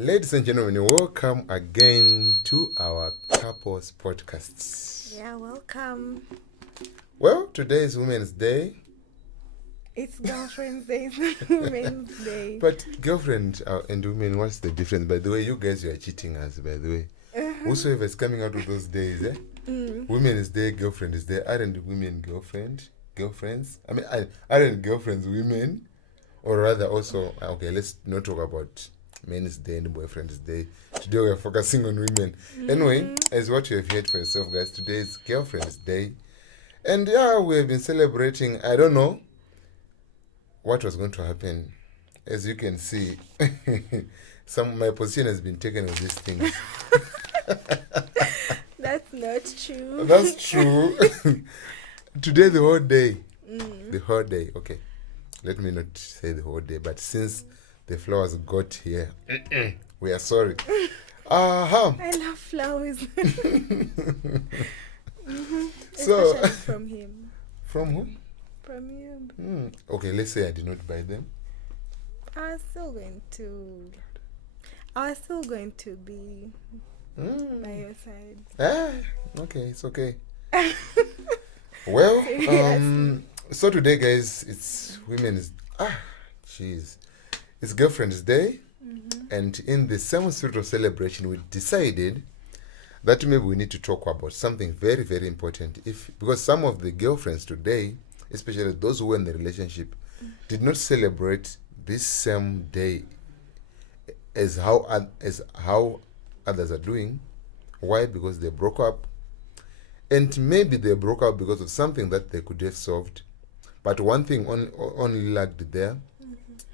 Ladies and gentlemen, welcome again to our couples podcasts. Yeah, welcome. Well, today is Women's Day, It's Girlfriend's Day, it's Women's Day. but girlfriend and women, what's the difference? By the way, you guys are cheating us, by the way. Whosoever is coming out of those days, Women's Day, Girlfriend's Day, aren't women girlfriends? I mean, aren't girlfriends women? Or rather, also, okay, let's not talk about Men's Day and Boyfriend's Day. Today we are focusing on women. Anyway, as what you have heard for yourself, guys, today is Girlfriend's Day. And yeah, we have been celebrating. I don't know what was going to happen. As you can see, my position has been taken with these things. That's not true. That's true. Today, the whole day. The whole day. Okay. Let me not say the whole day, but since the flowers got here, we are sorry. I love flowers. So, Especially from him. from whom? From you. Okay, let's say I did not buy them. I was still going to be by your side. Okay, it's okay. Well, so today, guys, it's it's Girlfriend's Day, and in the same spirit of celebration, we decided that maybe we need to talk about something very, very important. Because some of the girlfriends today, especially those who were in the relationship, did not celebrate this same day as how others are doing. Why? Because they broke up. And maybe they broke up because of something that they could have solved. But one thing only lacked there,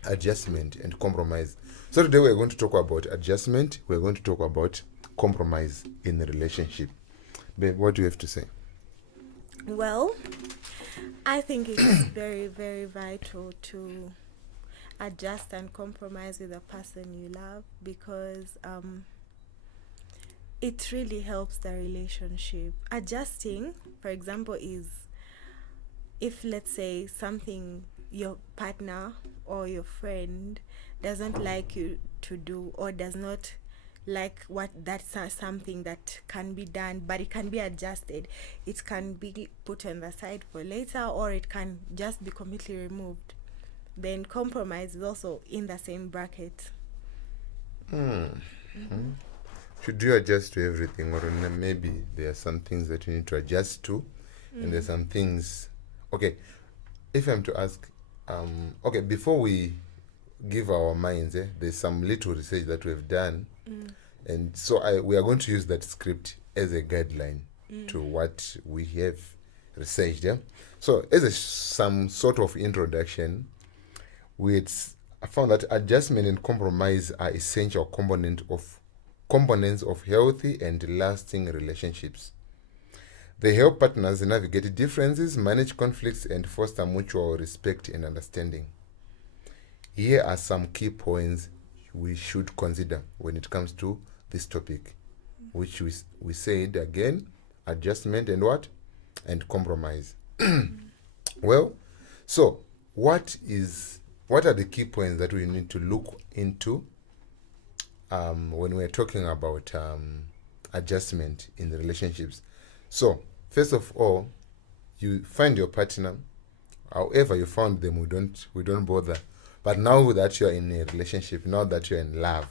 adjustment and compromise. So today we're going to talk about adjustment. We're going to talk about compromise in a relationship. Babe, what do you have to say? Well, I think it's very, very vital to adjust and compromise with the person you love because it really helps the relationship. Adjusting, for example, is if, let's say, something your partner or your friend doesn't like you to do or does not like that's something that can be done, but it can be adjusted. It can be put on the side for later, or it can just be completely removed. Then compromise is also in the same bracket. Should you adjust to everything, or maybe there are some things that you need to adjust to, and there's some things. Okay, if I'm to ask, okay, before we give our minds, there's some little research that we've done, and so we are going to use that script as a guideline to what we have researched. Yeah. So as some sort of introduction, I found that adjustment and compromise are essential components of healthy and lasting relationships. They help partners navigate differences, manage conflicts, and foster mutual respect and understanding. Here are some key points we should consider when it comes to this topic, which we said again, adjustment and what? And compromise. Well, so what are the key points that we need to look into when we're talking about adjustment in the relationships? So, first of all, you find your partner. However you found them, we don't bother. But now that you're in a relationship, now that you're in love,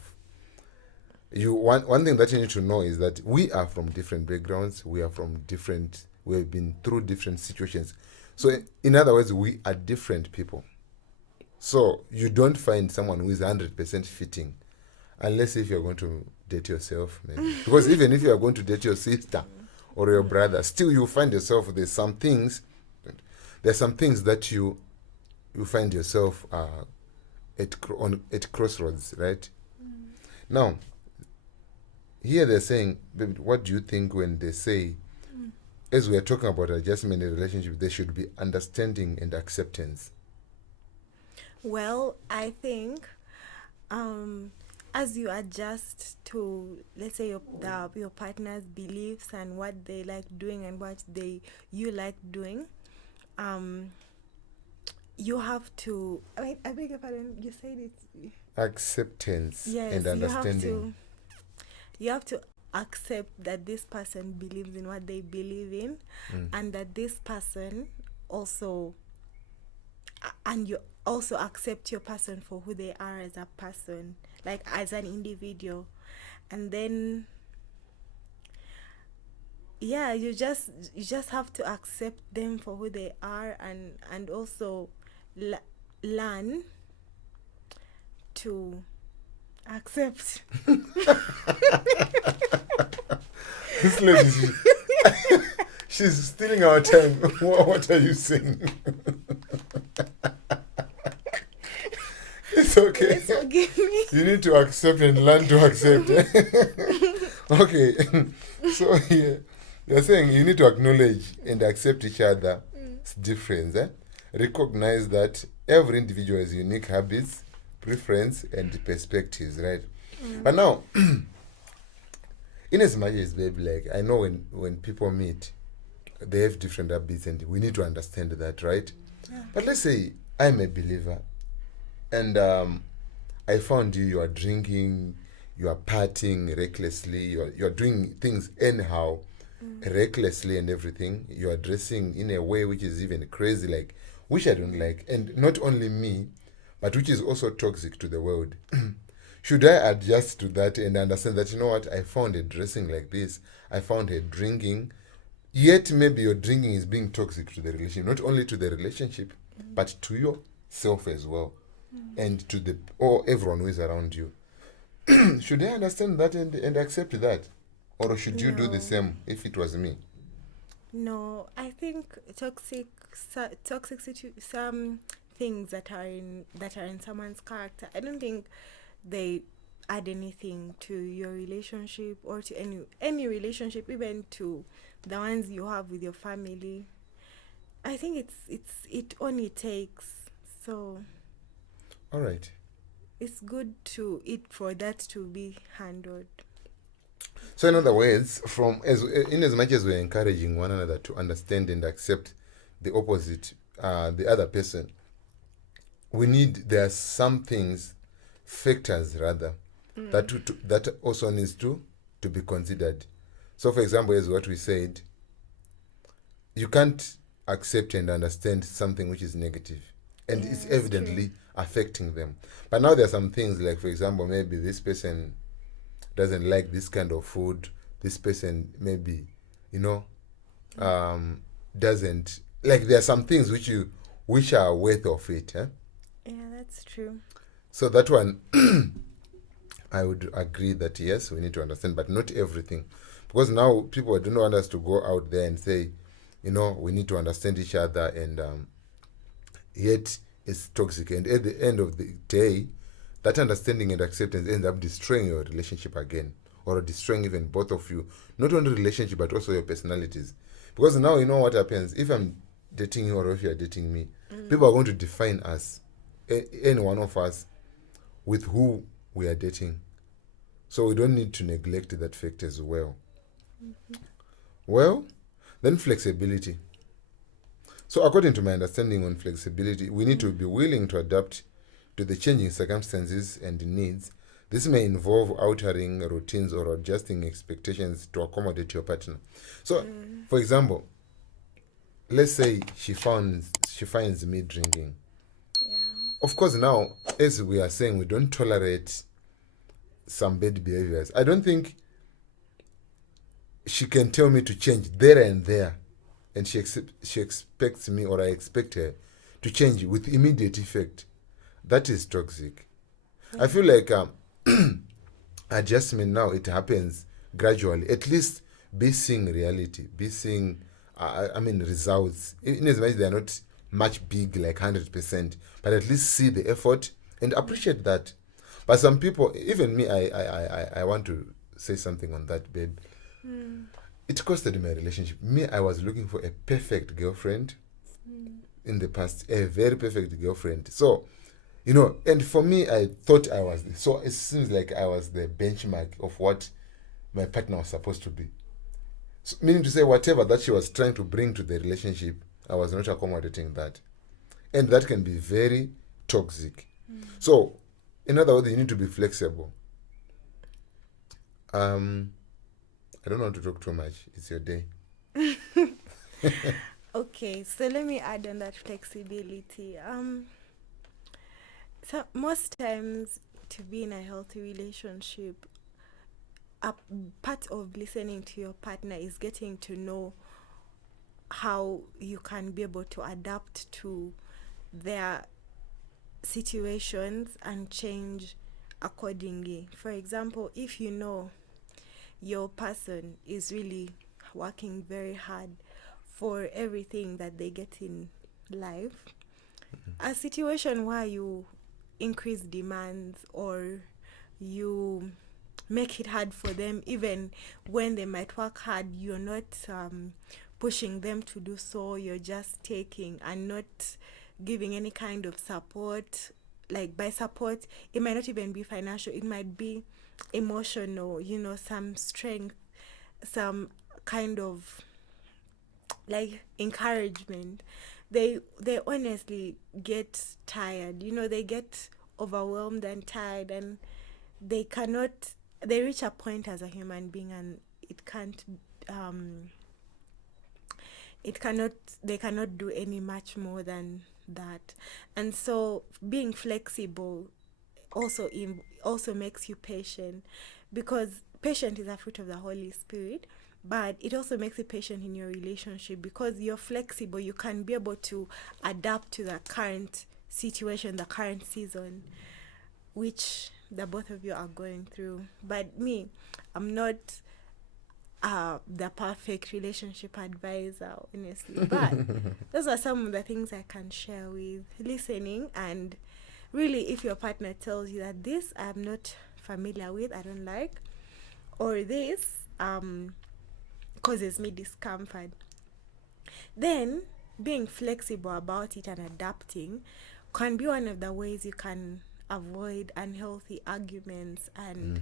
one thing that you need to know is that we are from different backgrounds. We have been through different situations. So, in other words, we are different people. So you don't find someone who is 100% fitting, unless if you're going to date yourself, maybe. Because even if you are going to date your sister or your brother, still you find yourself there's some things that you find yourself at crossroads, right? Now, here they're saying, baby, what do you think when they say, as we are talking about adjustment in a relationship, there should be understanding and acceptance? Well, I think as you adjust to, let's say, your partner's beliefs and what they like doing and what you like doing, you have to. I beg your pardon. You said it. Acceptance Yes, and understanding. you have to accept that this person believes in what they believe in, and that this person also and you also accept your person for who they are as a person, like as an individual. And then yeah, you just have to accept them for who they are, and also learn to accept. This lady, she's stealing our time. What are you saying? It's okay. Please forgive me. You need to accept and learn to accept. Okay. So you're saying you need to acknowledge and accept each other's difference. Recognize that every individual has unique habits, preference, and perspectives, right? But now, in as much as, babe, like, I know when people meet, they have different habits, and we need to understand that, right? Yeah. But let's say I'm a believer, and I found you are drinking, you are partying recklessly, you're doing things anyhow, recklessly and everything. You are dressing in a way which is even crazy, like, which I don't like. And not only me, but which is also toxic to the world. Should I adjust to that and understand that, you know what, I found her dressing like this, I found her drinking, yet maybe your drinking is being toxic to the relationship, not only to the relationship, but to yourself as well, and to the or everyone who is around you. Should I understand that and accept that? Or should you do the No. same if it was me? No, I think some things that are in someone's character, I don't think they add anything to your relationship or to any relationship, even to the ones you have with your family. I think it only takes, so All right. it's good for that to be handled. So in other words, from in as much as we're encouraging one another to understand and accept the opposite, the other person, there are some things, factors rather, that also needs to be considered. So for example, as what we said, you can't accept and understand something which is negative, and Yeah, it's that's evidently affecting them. But now there are some things, like for example, maybe this person doesn't like this kind of food. This person maybe, you know, doesn't like. There are some things which are worth of it. Yeah, that's true. So that one, I would agree that yes, we need to understand, but not everything, because now people don't want us to go out there and say, you know, we need to understand each other, and yet it's toxic. And at the end of the day, that understanding and acceptance ends up destroying your relationship again, or destroying even both of you, not only relationship but also your personalities. Because now you know what happens. If I'm dating you or if you're dating me, people are going to define us, any one of us, with who we are dating. So we don't need to neglect that fact as well. Well, then flexibility. So according to my understanding on flexibility, we need to be willing to adapt to the changing circumstances and needs. This may involve altering routines or adjusting expectations to accommodate your partner. So, for example, let's say she finds me drinking. Yeah. Of course, now, as we are saying, we don't tolerate some bad behaviors. I don't think she can tell me to change there and there, and she expects me, or I expect her to change with immediate effect. That is toxic. I feel like adjustment now, it happens gradually. At least be seeing reality, be seeing results. In as much they are not much big like 100%, but at least see the effort and appreciate that. But some people, even me, I want to say something on that, babe. It costed my relationship. Me, I was looking for a perfect girlfriend in the past, a very perfect girlfriend. So, you know, and for me, I thought I was. So it seems like I was the benchmark of what my partner was supposed to be. So, meaning to say, whatever that she was trying to bring to the relationship, I was not accommodating that. And that can be very toxic. So, In other words, you need to be flexible. I don't want to talk too much. It's your day. Okay, so let me add on that flexibility. So most times to be in a healthy relationship, a part of listening to your partner is getting to know how you can be able to adapt to their situations and change accordingly. For example, if you know your person is really working very hard for everything that they get in life, a situation where you increase demands or you make it hard for them, even when they might work hard, you're not pushing them to do so, you're just taking and not giving any kind of support. Like by support, it might not even be financial, it might be emotional, some strength, some kind of like encouragement. They honestly get tired, they get overwhelmed and tired, and they cannot they reach a point as a human being, and um it cannot they cannot do any much more than that. And so being flexible also makes you patient, because patient is a fruit of the Holy Spirit, but it also makes you patient in your relationship because you're flexible. You can be able to adapt to the current situation, the current season, which the both of you are going through. But me, I'm not the perfect relationship advisor, honestly. But those are some of the things I can share with listening. And really, if your partner tells you that this I'm not familiar with, I don't like, or this causes me discomfort, then being flexible about it and adapting can be one of the ways you can avoid unhealthy arguments and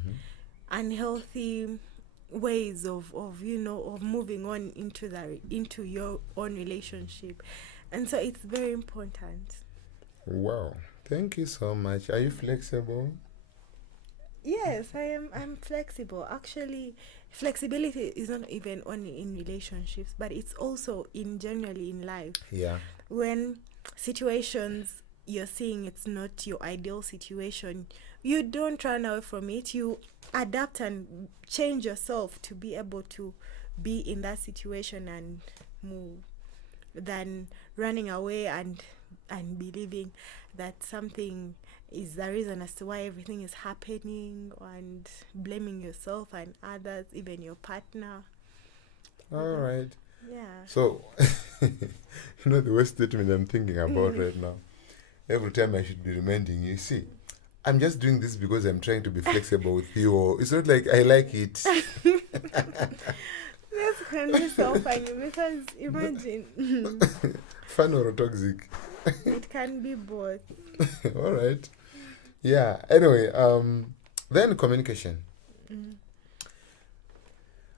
unhealthy ways of moving on into your own relationship. And so it's very important. Wow. Thank you so much. Are you flexible? Yes, I'm flexible. Actually, flexibility is not even only in relationships, but it's also in generally in life. Yeah. When situations you're seeing it's not your ideal situation, you don't run away from it. You adapt and change yourself to be able to be in that situation and move, than running away and believing that something is the reason as to why everything is happening, and blaming yourself and others, even your partner. All right. Yeah. So, the worst statement I'm thinking about right now. Every time I should be reminding you, see, I'm just doing this because I'm trying to be flexible with you. Or it's not like I like it. This can be so funny because imagine Fun or toxic? it can be both. All right. Yeah. Anyway, then communication.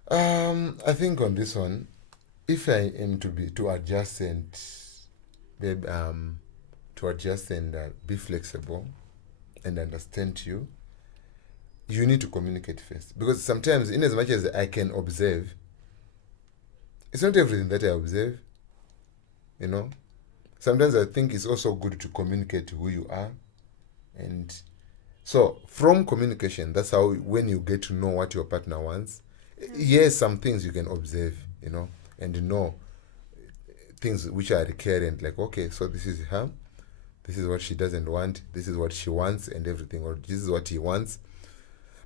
I think on this one, if I am to adjust and be flexible and understand you, you need to communicate first. Because sometimes, in as much as I can observe, it's not everything that I observe. Sometimes I think it's also good to communicate who you are. And so from communication, that's how, when you get to know what your partner wants, yes, some things you can observe, and know things which are recurrent, like, okay, so this is her, this is what she doesn't want, this is what she wants and everything, or this is what he wants.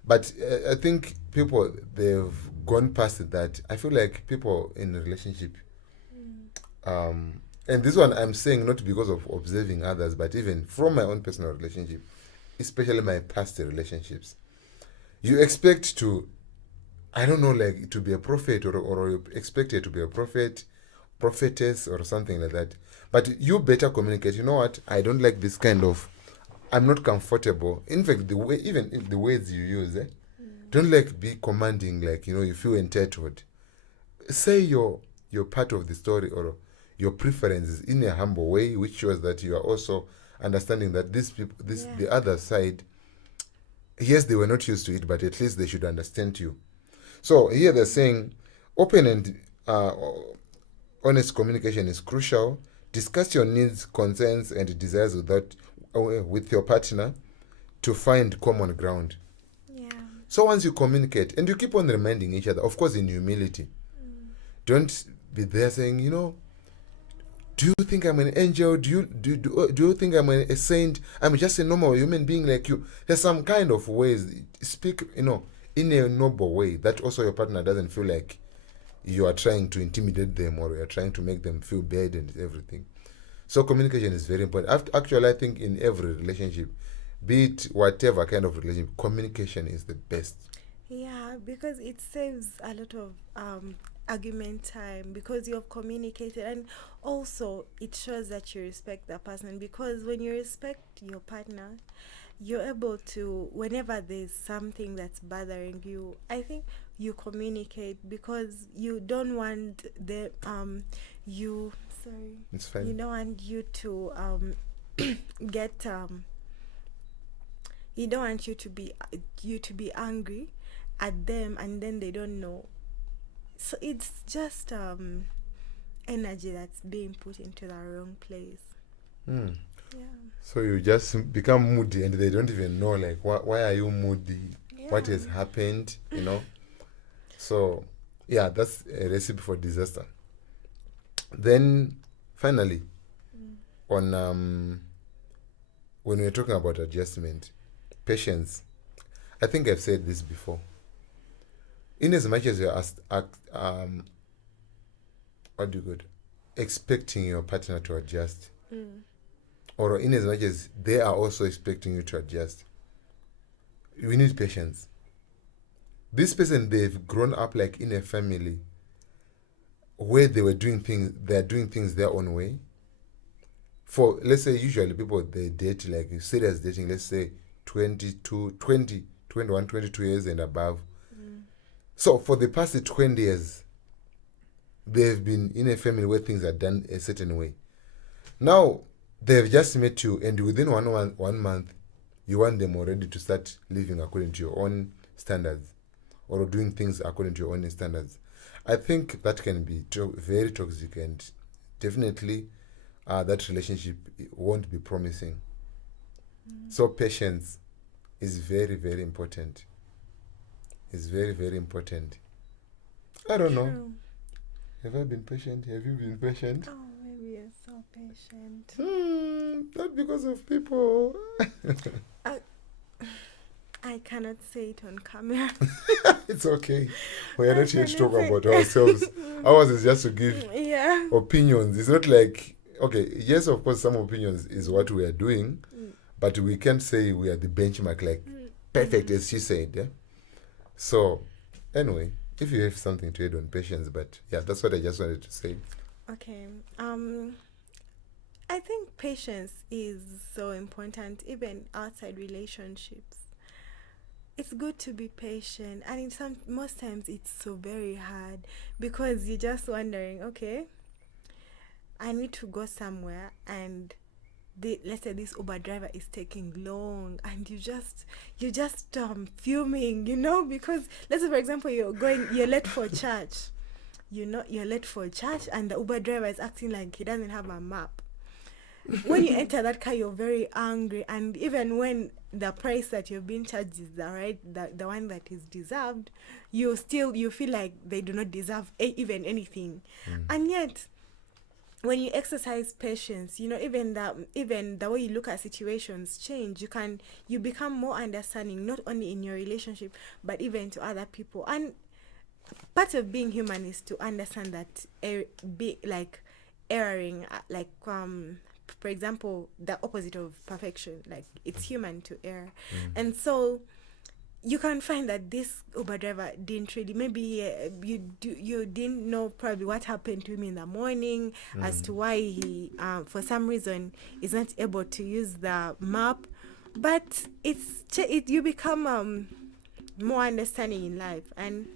But I think people, they've gone past that. I feel like people in a relationship, and this one I'm saying not because of observing others, but even from my own personal relationship, especially my past relationships, you expect to, I don't know, like to be a prophet, or you expected to be a prophet, prophetess, or something like that. But you better communicate. You know what? I don't like this kind of. I'm not comfortable. In fact, even the words you use, don't like be commanding. Like, you feel entitled. Say your part of the story or your preferences in a humble way, which shows that you are also understanding that these people, the other side, yes, they were not used to it, but at least they should understand you. So here they're saying open and honest communication is crucial. Discuss your needs, concerns, and desires with your partner to find common ground. Yeah. So once you communicate and you keep on reminding each other, of course, in humility, don't be there saying, do you think I'm an angel? Do you think I'm a saint? I'm just a normal human being like you. There's some kind of ways speak, in a noble way that also your partner doesn't feel like you are trying to intimidate them or you are trying to make them feel bad and everything. So communication is very important. Actually, I think in every relationship, be it whatever kind of relationship, communication is the best. Yeah, because it saves a lot of argument time because you've communicated, and also it shows that you respect the person, because when you respect your partner, you're able to, whenever there's something that's bothering you, I think you communicate, because you don't want the you sorry It's fine. you don't want you to get you don't want you to be angry at them, and then they don't know. So it's just energy that's being put into the wrong place. Hmm. Yeah. So you just become moody and they don't even know, like, why are you moody? What has happened, So, yeah, that's a recipe for disaster. Then, finally, on when we're talking about adjustment, patience, I think I've said this before. In as much as you're expecting your partner to adjust, or in as much as they are also expecting you to adjust, we need patience. This person, they've grown up like in a family where they're doing things their own way. For, let's say, usually people, they date, like serious dating, let's say 22 years and above. So for the past 20 years, they've been in a family where things are done a certain way. Now, they've just met you, and within one month, you want them already to start living according to your own standards or doing things according to your own standards. I think that can be very toxic, and definitely that relationship won't be promising. So patience is very, very important. It's very, very important. I don't know. True. Have I been patient? Have you been patient? Oh, maybe you're so patient. Not because of people. I cannot say it on camera. It's okay. We are not here to talk about ourselves. Ours is just to give Yeah. opinions. It's not like, okay, yes, of course, some opinions is what we are doing, but we can't say we are the benchmark, like perfect, as she said. Yeah. So, anyway, if you have something to add on patience, but yeah, that's what I just wanted to say. Okay. I think patience is so important, even outside relationships. It's good to be patient, and most times it's so very hard, because you're just wondering, okay, I need to go somewhere, and let's say this Uber driver is taking long, and you're just fuming, because let's say, for example, you're late for church. You're late for church, and the Uber driver is acting like he doesn't have a map. When you enter that car, you're very angry, and even when the price that you've been charged is the one that is deserved, you feel like they do not deserve even anything. And yet, when you exercise patience, even the way you look at situations change. You become more understanding, not only in your relationship, but even to other people. And part of being human is to understand that erring, for example, the opposite of perfection, like it's human to err. And so you can find that this Uber driver didn't really, maybe you didn't know probably what happened to him in the morning, as to why he for some reason is not able to use the map. But you become more understanding in life, and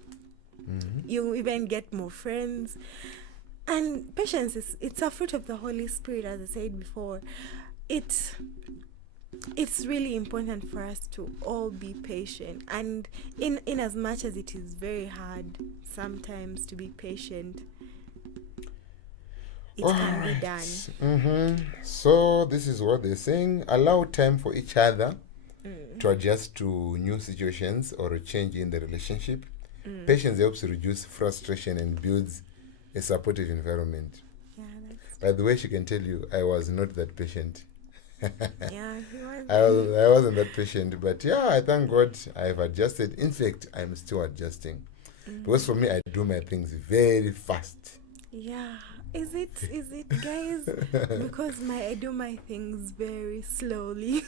you even get more friends. And patience it's a fruit of the Holy Spirit, as I said before. it's really important for us to all be patient, and in as much as it is very hard sometimes to be patient, it can be done. So this is what they're saying: allow time for each other Mm. to adjust to new situations or a change in the relationship. Mm. Patience helps reduce frustration and builds a supportive environment. Yeah, that's By the way, she can tell you I was not that patient. yeah, he was. I wasn't that patient, but yeah, I thank God I've adjusted. In fact, I'm still adjusting because for me, I do my things very fast. Yeah. Is it guys? Because I do my things very slowly.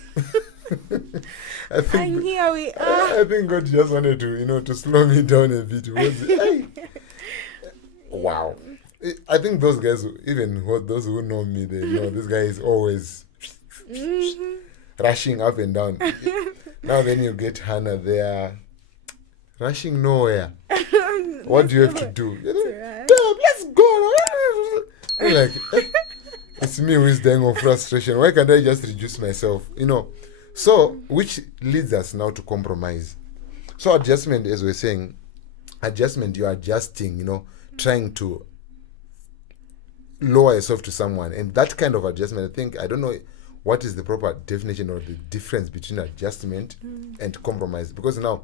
I think And here we are. I think God just wanted to slow me down a bit. Hey, wow. I think those guys, those who know me, they know this guy is always Mhm. rushing up and down. Now then you get Hannah there, rushing nowhere. What do you have to do? Right. Babe, let's go. I'm like, it's me who is dying of frustration. Why can't I just reduce myself? So, which leads us now to compromise. So adjustment, as we're saying, you're adjusting, trying to lower yourself to someone. And that kind of adjustment, I don't know what is the proper definition or the difference between adjustment and compromise. Because now,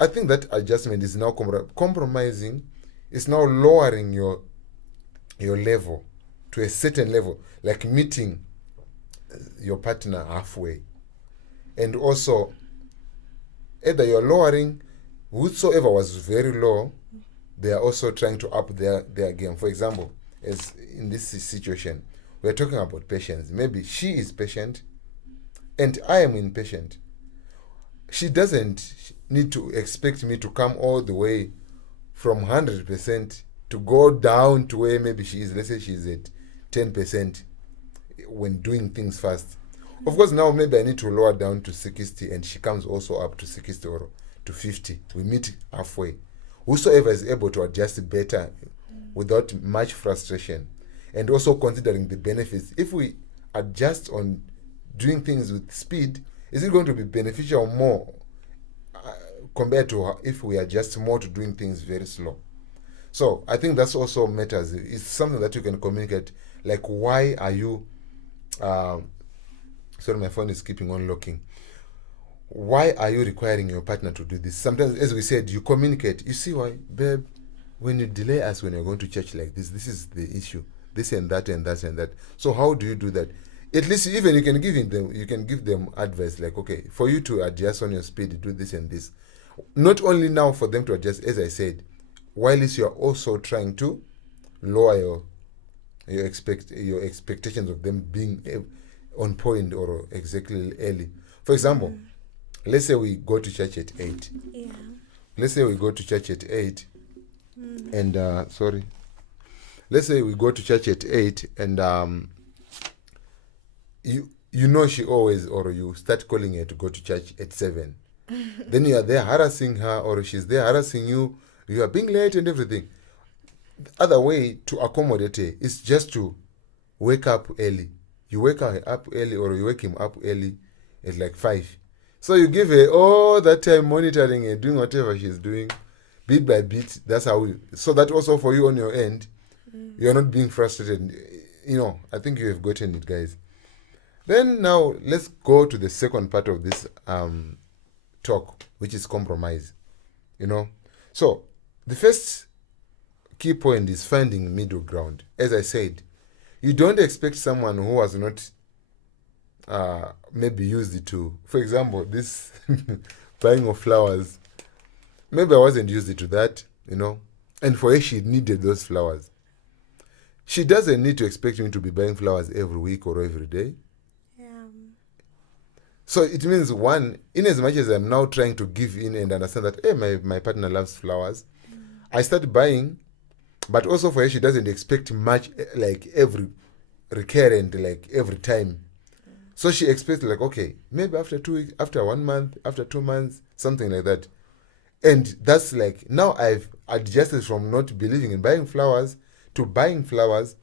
I think that adjustment is now compromising, is now lowering your level to a certain level, like meeting your partner halfway. And also, either you're lowering, whosoever was very low, they are also trying to up their game. For example, as in this situation, we're talking about patience. Maybe she is patient and I am impatient. She doesn't need to expect me to come all the way from 100% to go down to where maybe let's say she's at 10% when doing things fast. Of course, now maybe I need to lower down to 60 and she comes also up to 60 or to 50. We meet halfway. Whosoever is able to adjust better without much frustration, and also considering the benefits. If we adjust on doing things with speed, is it going to be beneficial more compared to if we adjust more to doing things very slow? So I think that's also matters. It's something that you can communicate. Like, why are you... sorry, my phone is keeping on locking. Why are you requiring your partner to do this? Sometimes, as we said, you communicate. You see why? Babe, when you delay us when you're going to church like this is the issue. This and that and that and that. So how do you do that? At least even you can give them advice like, okay, for you to adjust on your speed, do this and this. Not only now for them to adjust, as I said, while you're also trying to lower your expectations of them being on point or exactly early. For example, let's say we go to church at 8. Yeah. Let's say we go to church at 8 and let's say we go to church at 8 and she always, or you start calling her to go to church at 7. Then you are there harassing her, or she's there harassing you. You are being late and everything. The other way to accommodate her is just to wake up early. You wake her up early, or you wake him up early at like 5. So you give her all that time monitoring her, doing whatever she's doing, bit by bit. That's how so that also for you on your end, you're not being frustrated. I think you have gotten it, guys. Then now let's go to the second part of this talk, which is compromise. So the first key point is finding middle ground. As I said, you don't expect someone who has not maybe used it to, for example, this buying of flowers. Maybe I wasn't used to that, and for her she needed those flowers. She doesn't need to expect me to be buying flowers every week or every day. Yeah. So it means, one, in as much as I'm now trying to give in and understand that, hey, my partner loves flowers, I start buying, but also for her, she doesn't expect much, like every recurrent, like every time. So she expects like, okay, maybe after 2 weeks, after 1 month, after 2 months, something like that. And that's like, now I've adjusted from not believing in buying flowers to buying flowers.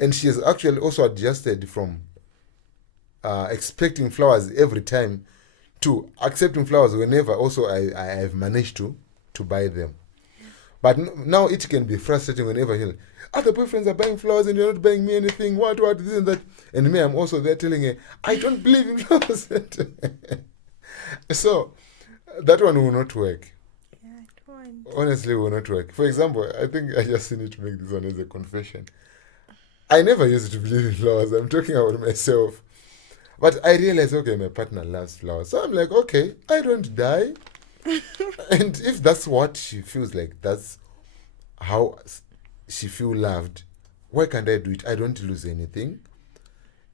And she has actually also adjusted from expecting flowers every time to accepting flowers whenever also I have managed to buy them. But now it can be frustrating whenever you're like, other boyfriends are buying flowers and you're not buying me anything. What, this and that. And me, I'm also there telling her, I don't believe in flowers. So, that one will not work. Yeah, it won't. Honestly, will not work. For example, I think I just need to make this one as a confession. I never used to believe in flowers. I'm talking about myself. But I realized, okay, my partner loves flowers. So I'm like, okay, I don't die. And if that's what she feels like, that's how she feel loved, why can't I do it? I don't lose anything.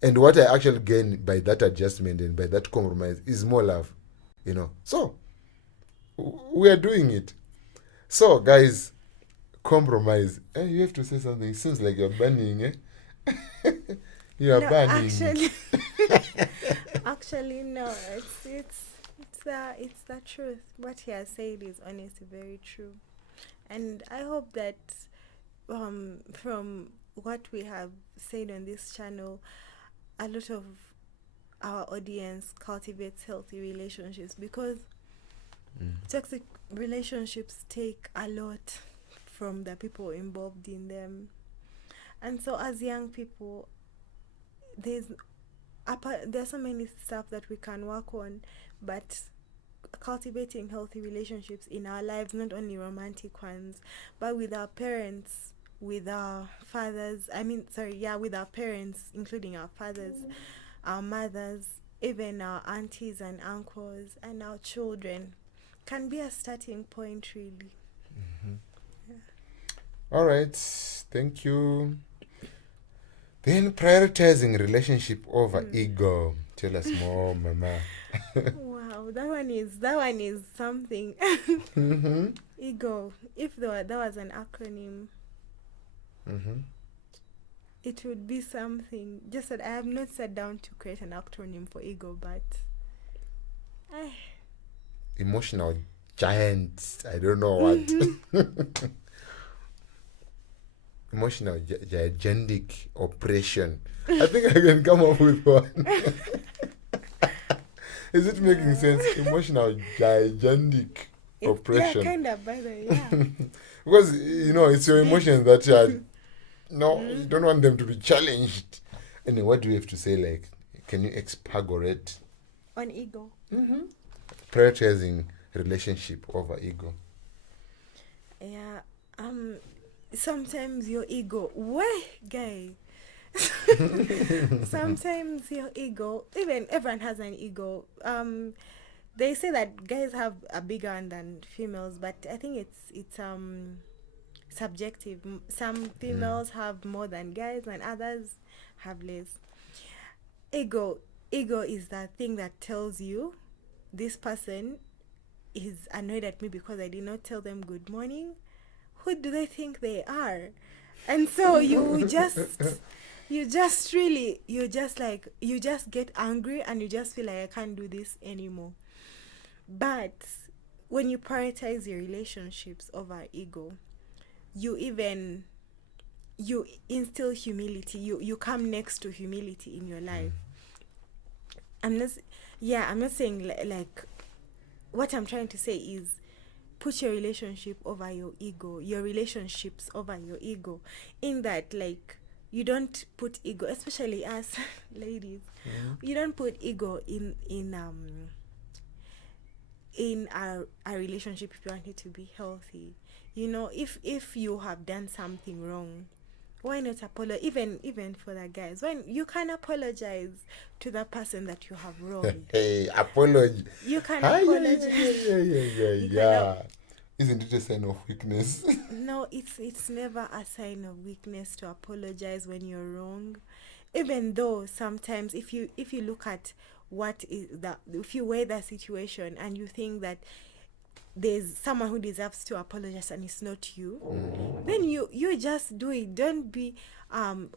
And what I actually gain by that adjustment and by that compromise is more love, So we are doing it. So guys, compromise. You have to say something. It seems like you're banning, You are No, banning. actually, no. It's the truth. What he has said is honestly very true, and I hope that from what we have said on this channel, a lot of our audience cultivates healthy relationships, because toxic relationships take a lot from the people involved in them. And so as young people, there's so many stuff that we can work on, but cultivating healthy relationships in our lives, not only romantic ones, but with our parents, with our fathers, with our parents, including our fathers, our mothers, even our aunties and uncles, and our children, can be a starting point, really. All right, thank you. Then prioritizing relationship over ego. Tell us more, Mama. Wow, that one is something. Ego. If that was an acronym, it would be something. Just that I have not sat down to create an acronym for ego, but emotional giants. I don't know what. Emotional gigantic oppression. I think I can come up with one. Is it making sense? Emotional gigantic oppression. Yeah, kind of, by the way, yeah. Because, it's your emotions that you are... No, you don't want them to be challenged. And what do we have to say? Like, can you expagorate? On ego. Prioritizing relationship over ego. Yeah. Sometimes your ego, guy. Sometimes your ego, even everyone has an ego. They say that guys have a bigger one than females, but I think it's subjective. Some females have more than guys, and others have less. Ego is that thing that tells you this person is annoyed at me because I did not tell them good morning. Who do they think they are? And so you just get angry, and you just feel like, I can't do this anymore. But when you prioritize your relationships over ego, you instill humility. You come next to humility in your life. I'm not saying like what I'm trying to say is, put your relationship over your ego, your relationships over your ego, in that, like, you don't put ego, especially us ladies, you don't put ego in our relationship if you want it to be healthy. If you have done something wrong, why not apologize? Even for the guys, when you can apologize to the person that you have wronged. Hey, apology. You can apologize. Yeah. Isn't it a sign of weakness? No, it's never a sign of weakness to apologize when you're wrong. Even though sometimes, if you look at what is that, if you weigh the situation and you think that there's someone who deserves to apologize and it's not you, then you just do it. Don't be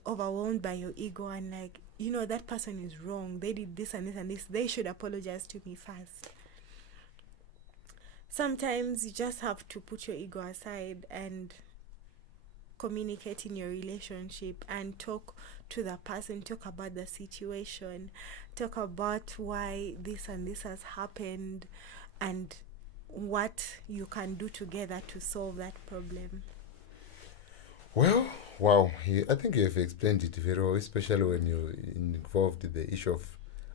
overwhelmed by your ego and like, that person is wrong, they did this and this and this, they should apologize to me first. Sometimes you just have to put your ego aside and communicate in your relationship and talk to the person, talk about the situation, talk about why this and this has happened, and what you can do together to solve that problem. Well, wow, I think you have explained it very well, especially when you involved the issue of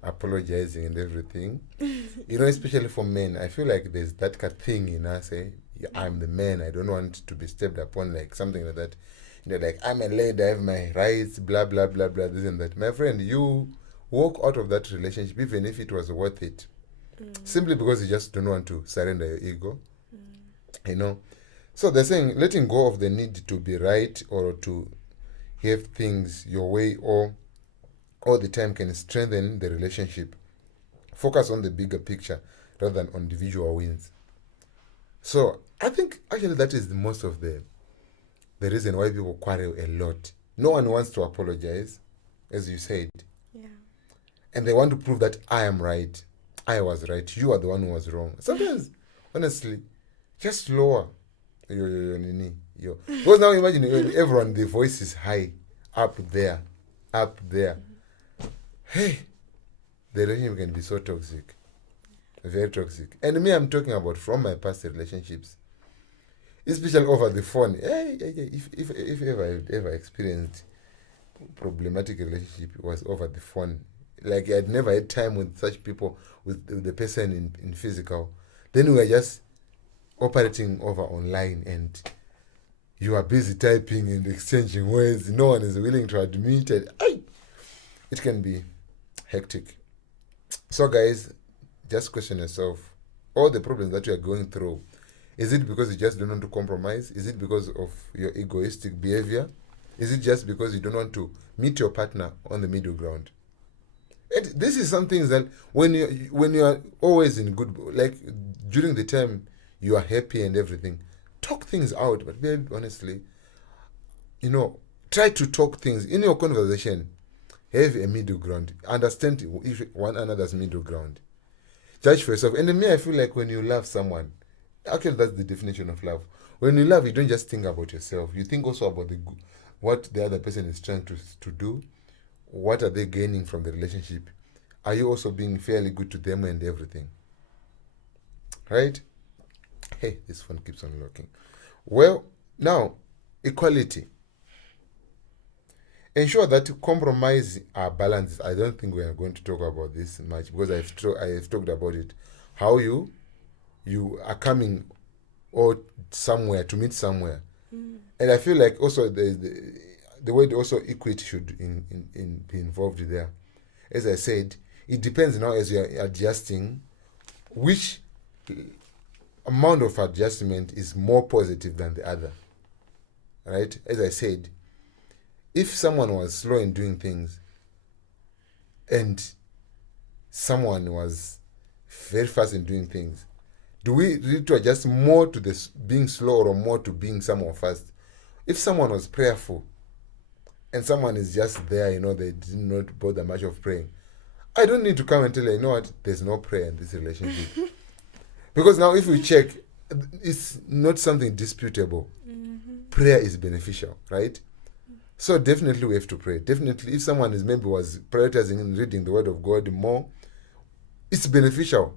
apologizing and everything. You know, especially for men, I feel like there's that kind of thing in us, yeah, I'm the man, I don't want to be stepped upon, like something like that. You know, like, I'm a lady, I have my rights, blah, blah, blah, blah, this and that. My friend, you walk out of that relationship even if it was worth it. Simply because you just don't want to surrender your ego. You know, so they're saying letting go of the need to be right or to have things your way or all the time can strengthen the relationship. Focus on the bigger picture rather than on individual wins. So I think actually that is the most of the reason why people quarrel a lot. No one wants to apologize, as you said, Yeah. and they want to prove that I am right. I was right. You are the one who was wrong. Sometimes, honestly, just lower your nini. Because now imagine everyone, the voice is high, up there. Hey, the relationship can be so toxic, very toxic. And me, I'm talking about from my past relationships, especially over the phone. Hey, if ever experienced problematic relationship, it was over the phone. Like I'd never had time with such people, with the person in physical. Then we were just operating over online, and you are busy typing and exchanging words. No one is willing to admit it. It can be hectic. So guys, just question yourself. All the problems that you are going through, is it because you just don't want to compromise? Is it because of your egoistic behavior? Is it just because you don't want to meet your partner on the middle ground? And this is something that when you are always in good, like during the time you are happy and everything, talk things out. But babe, honestly, try to talk things in your conversation. Have a middle ground. Understand if one another's middle ground. Judge for yourself. And me, I feel like when you love someone, actually that's the definition of love. When you love, you don't just think about yourself. You think also about what the other person is trying to do. What are they gaining from the relationship? Are you also being fairly good to them and everything? Right? Hey, this phone keeps on locking. Well, now, equality. Ensure that compromise are balanced. I don't think we are going to talk about this much because I have talked about it. How you are coming or somewhere to meet somewhere. And I feel like also the way also equity should be involved there. As I said, it depends now as you are adjusting which amount of adjustment is more positive than the other. Right? As I said, if someone was slow in doing things and someone was very fast in doing things, do we need to adjust more to this being slow or more to being someone fast? If someone was prayerful and someone is just there, they did not bother much of praying, I don't need to come and tell you, what, there's no prayer in this relationship. Because now if we check, it's not something disputable. Prayer is beneficial, right? So definitely we have to pray. Definitely if someone was prioritizing and reading the word of God more, it's beneficial.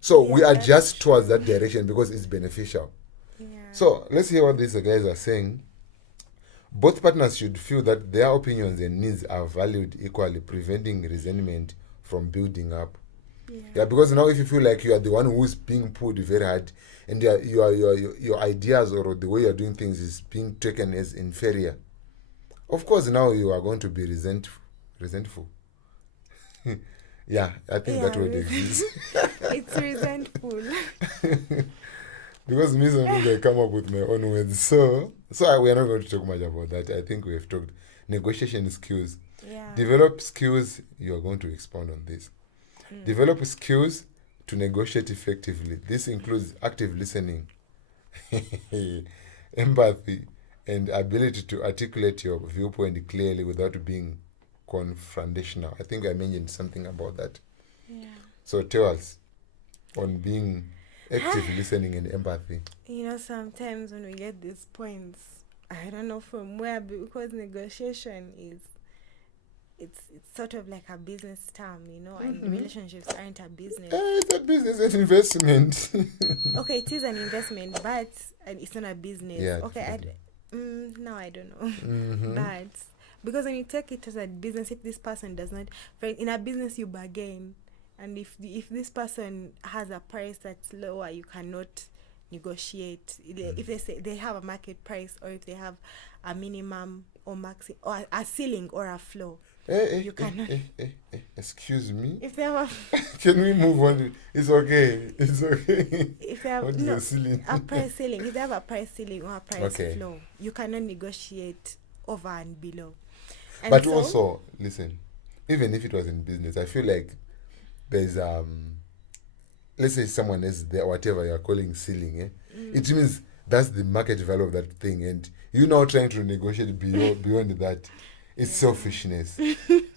So we adjust towards that direction because it's beneficial. Yeah. So let's hear what these guys are saying. Both partners should feel that their opinions and needs are valued equally, preventing resentment from building up. Yeah, because now if you feel like you are the one who's being pulled very hard and your ideas or the way you're doing things is being taken as inferior, of course now you are going to be resentful. Yeah, I think that word exists. It's resentful. Because me sometimes I come up with my own words. So we are not going to talk much about that. I think we have talked negotiation skills. Yeah. Develop skills. You are going to expound on this. Develop skills to negotiate effectively. This includes active listening, empathy, and ability to articulate your viewpoint clearly without being confrontational. I think I mentioned something about that. Yeah. So tell us on being active listening and empathy. Sometimes when we get these points, I don't know from where, because negotiation is it's sort of like a business term, you know, and relationships aren't a business. It's a business, it's an investment. Okay, it is an investment, but it's not a business. Yeah, Okay, now I don't know. But because when you take it as a business, if this person does not, in a business you bargain, and if this person has a price that's lower, you cannot negotiate. If they say they have a market price, or if they have a minimum or maximum, or a ceiling or a floor, you cannot. Excuse me. If they have Can we move on? It's okay. It's okay. if they have What is the ceiling? a price ceiling, if they have a price ceiling or a price Okay. floor, you cannot negotiate over and below. And But so, also, listen, even if it was in business, I feel like there's let's say someone is there, whatever you're calling ceiling, it means that's the market value of that thing, and you now trying to negotiate beyond that. It's selfishness.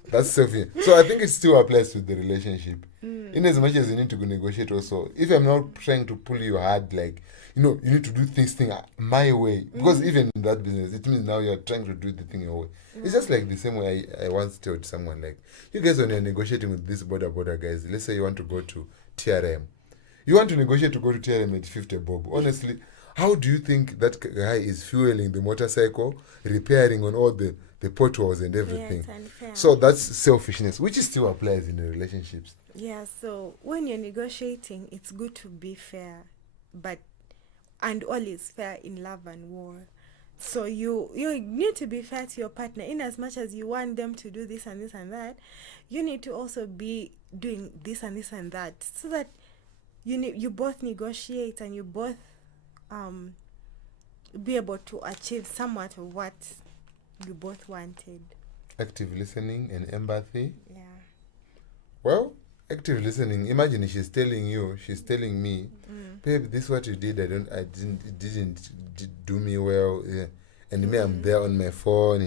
That's selfish. So I think it still applies to the relationship. In as much as you need to go negotiate also, if I'm not trying to pull you hard, like, you need to do things my way. Because even in that business, it means now you're trying to do the thing your way. It's just like the same way I once told someone, like, you guys, when you're negotiating with these border guys, let's say you want to go to TRM. You want to negotiate to go to TRM at 50 bob. Honestly, how do you think that guy is fueling the motorcycle, repairing on all the potholes and everything? yeah, it's unfair. So that's selfishness, which still applies in the relationships. Yeah, so when you're negotiating, it's good to be fair, and all is fair in love and war. So you need to be fair to your partner. In as much as you want them to do this and this and that, you need to also be doing this and this and that, so that you both negotiate and you both be able to achieve somewhat of what you both wanted. Active listening and empathy. Yeah. Well, active listening. Imagine she's telling me, babe, this is what you did. It didn't do me well. Yeah. And me, I'm there on my phone.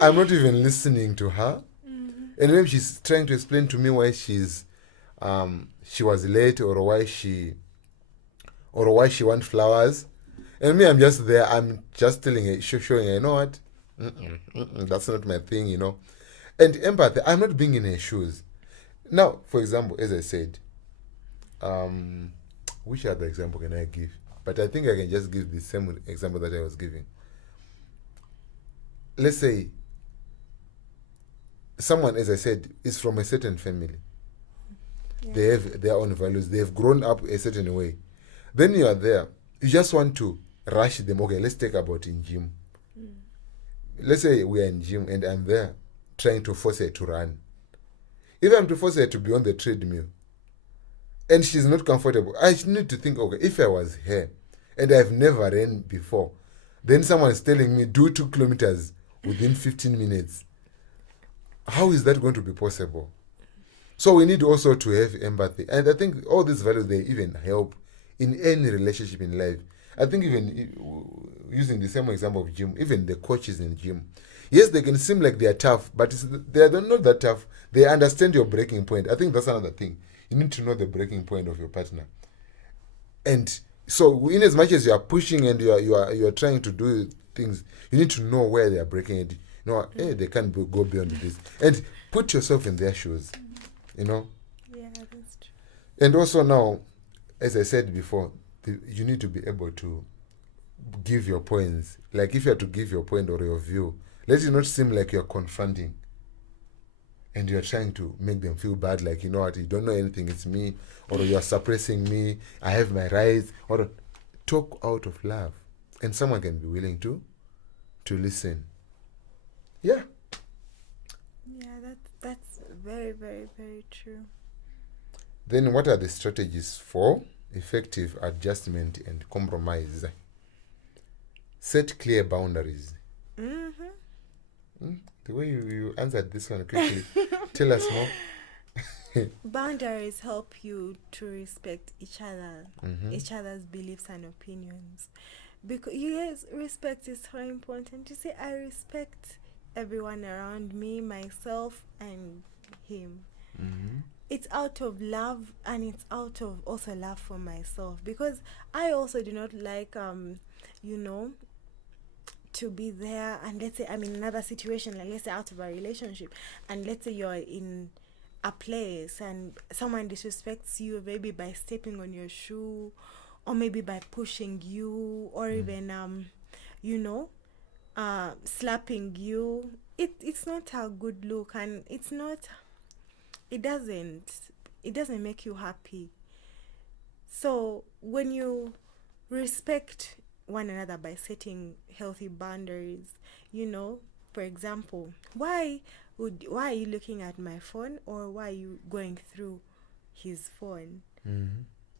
I'm not even listening to her. And maybe she's trying to explain to me why she was late, or why she wants flowers. And me, I'm just there. I'm just telling her, showing her, you know what? That's not my thing, And empathy, I'm not being in her shoes. Now, for example, as I said, which other example can I give? But I think I can just give the same example that I was giving. Let's say someone, as I said, is from a certain family. Yeah. They have their own values. They have grown up a certain way. Then you are there. You just want to rush them. Okay, let's take about in gym. Let's say we are in gym and I'm there trying to force her to run. If I'm to force her to be on the treadmill and she's not comfortable, I need to think, okay, if I was her and I've never ran before, then someone is telling me do 2 kilometers within 15 minutes. How is that going to be possible? So we need also to have empathy. And I think all these values, they even help in any relationship in life. I think even using the same example of gym, even the coaches in gym, yes, they can seem like they are tough, but they are not that tough. They understand your breaking point. I think that's another thing. You need to know the breaking point of your partner. And so in as much as you are pushing and you are trying to do things, you need to know where they are breaking it. They can't go beyond this. And put yourself in their shoes. Yeah, that's true. And also now, as I said before, you need to be able to give your points. Like if you have to give your point or your view, let it not seem like you're confronting and you're trying to make them feel bad, like, you know what, you don't know anything, it's me, or you're suppressing me, I have my rights, or talk out of love. And someone can be willing to listen. Yeah. Yeah, that's very, very, very true. Then what are the strategies for effective adjustment and compromise? Set clear boundaries. The way you answered this one quickly, tell us more. Boundaries help you to respect each other's beliefs and opinions. Because yes, respect is so important. You say, I respect everyone around me, myself, and him. It's out of love, and it's out of also love for myself, because I also do not like to be there. And let's say I'm in another situation, like let's say out of a relationship, and let's say you're in a place and someone disrespects you, maybe by stepping on your shoe, or maybe by pushing you, or even you know, slapping you. It's not a good look, and it doesn't make you happy. So when you respect one another by setting healthy boundaries, you know, for example, why are you looking at my phone, or why are you going through his phone?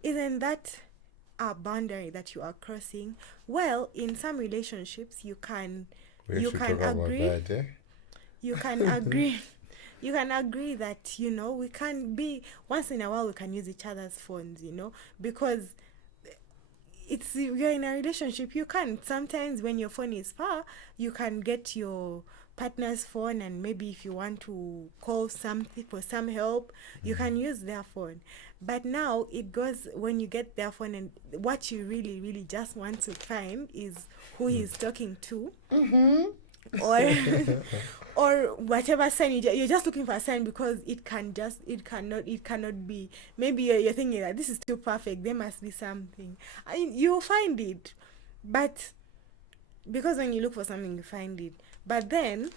Isn't that a boundary that you are crossing? Well, in some relationships you can We you should can talk agree about that, eh? you can agree you can agree that, you know, we can be once in a while, we can use each other's phones, you know, because you're in a relationship. You can sometimes, when your phone is far, you can get your partner's phone, and maybe if you want to call something for some help, you can use their phone. But now it goes, when you get their phone, and what you really really just want to find is who he's talking to, or or whatever sign you're just looking for a sign, because it cannot be. Maybe you're thinking that this is too perfect, there must be something. You'll find it, but because when you look for something you find it. But then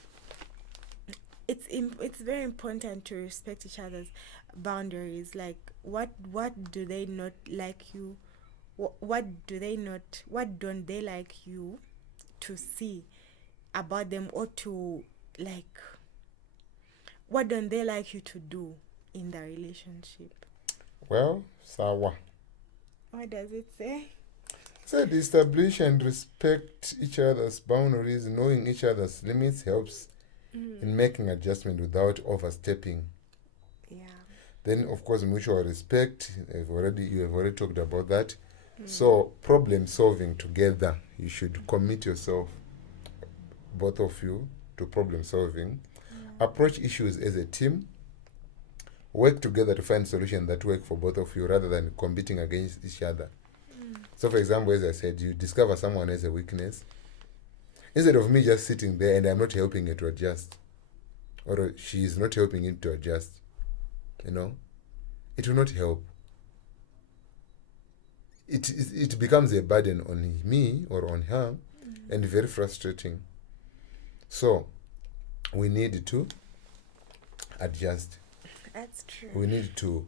it's very important to respect each other's boundaries. Like, what do they not like you, what don't they like you to see about them, or to, like, what don't they like you to do in the relationship? Well, sawa. What does it say? Said establish and respect each other's boundaries. Knowing each other's limits helps in making adjustment without overstepping. Yeah. Then, of course, mutual respect. You have already talked about that. So, problem solving together. You should commit yourself, both of you, to problem solving. Approach issues as a team. Work together to find solutions that work for both of you rather than competing against each other. So, for example, as I said, you discover someone has a weakness. Instead of me just sitting there and I'm not helping it to adjust, or she is not helping him to adjust, you know, it will not help. It becomes a burden on me or on her, and very frustrating. So, we need to adjust. That's true. We need to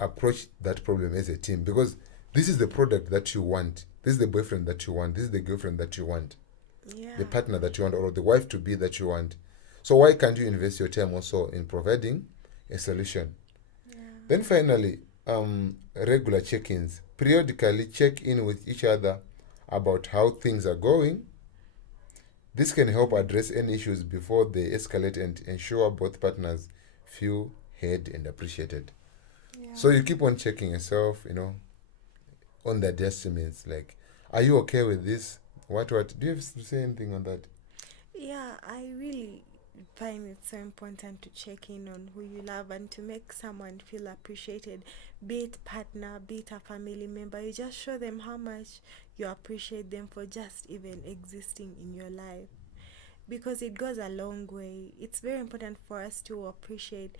approach that problem as a team, because this is the product that you want. This is the boyfriend that you want. This is the girlfriend that you want. Yeah. The partner that you want, or the wife to be that you want. So why can't you invest your time also in providing a solution? Yeah. Then finally, regular check-ins. Periodically check in with each other about how things are going. This can help address any issues before they escalate and ensure both partners feel heard and appreciated. Yeah. So you keep on checking yourself, you know, on the adjustments. Like, are you okay with this? What? Do you have to say anything on that? Yeah, I really find it so important to check in on who you love and to make someone feel appreciated, be it partner, be it a family member. You just show them how much you appreciate them for just even existing in your life, because it goes a long way. It's very important for us to appreciate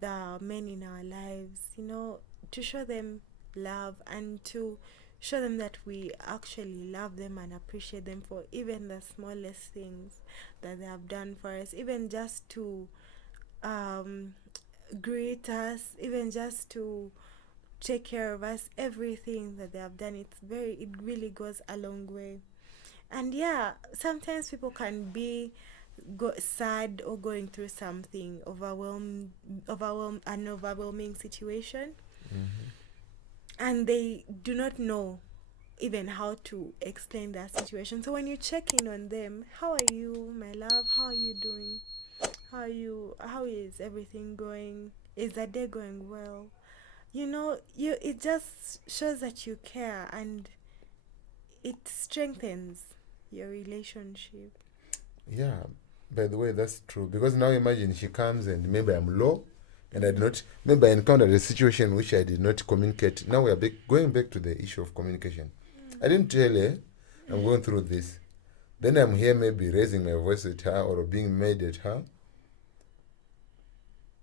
the men in our lives, you know, to show them love and to show them that we actually love them and appreciate them for even the smallest things that they have done for us, even just to greet us, even just to take care of us, everything that they have done. It really goes a long way. And yeah, sometimes people can be sad or going through something an overwhelming situation, and they do not know even how to explain that situation. So when you check in on them, how are you, my love? How are you doing? How is everything going? Is the day going well? You know, it just shows that you care, and it strengthens your relationship. Yeah, by the way, that's true. Because now imagine she comes and maybe I'm low, and maybe I encountered a situation which I did not communicate. Now we are going back to the issue of communication. I didn't tell her I'm going through this. Then I'm here maybe raising my voice at her or being mad at her.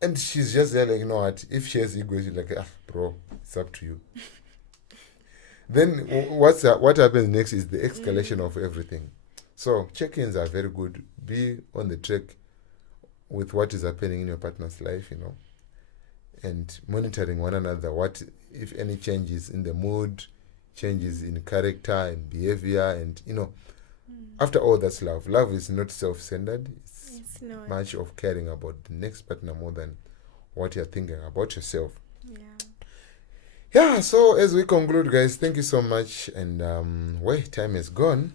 And she's just there like, you know what, if she has ego, she's like, bro, it's up to you. Then what happens next is the escalation of everything. So check-ins are very good. Be on the track with what is happening in your partner's life, and monitoring one another. What, if any, changes in the mood, changes in character and behavior, and after all, that's love. Love is not self-centered. It's not. Much of caring about the next partner more than what you're thinking about yourself. Yeah, so as we conclude, guys, thank you so much. And time is gone.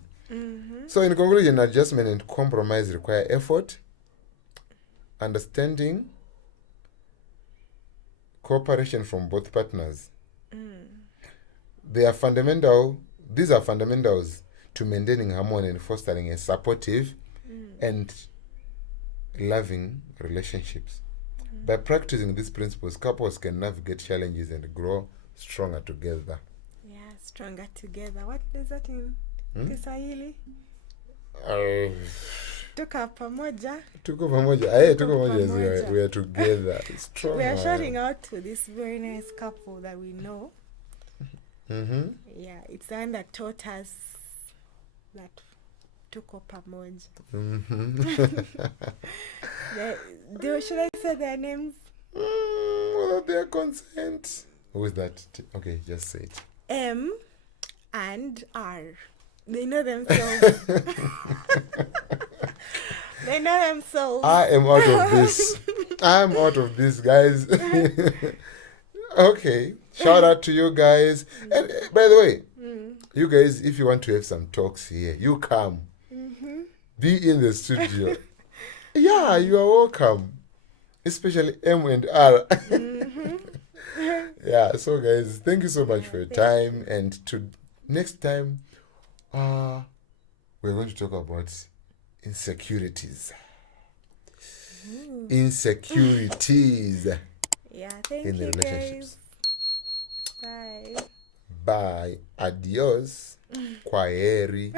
So in conclusion, adjustment and compromise require effort, understanding, cooperation from both partners. These are fundamentals to maintaining harmony and fostering a supportive and loving relationships. By practicing these principles, couples can navigate challenges and grow stronger together. Yeah, stronger together. What does that mean? Kiswahili? Tuko pamoja. Tuko pamoja. Tuko pamoja. We are together. Strong. We are shouting out to this very nice couple that we know. Yeah, it's the one that taught us that tuko pamoja. Should I say their names? Without their consent. Who is that? Okay, just say it. M and R. They know themselves. They know themselves. I am out of this. I'm out of this, guys. Okay. Shout out to you guys. And by the way, you guys, if you want to have some talks here, you come. Be in the studio. Yeah, you are welcome. Especially M and R. Yeah, so guys, thank you so much for your time. And to next time, we're going to talk about insecurities. Insecurities. Yeah, thank in the you relationships. Guys. Bye. Bye. Adios. Kwaheri.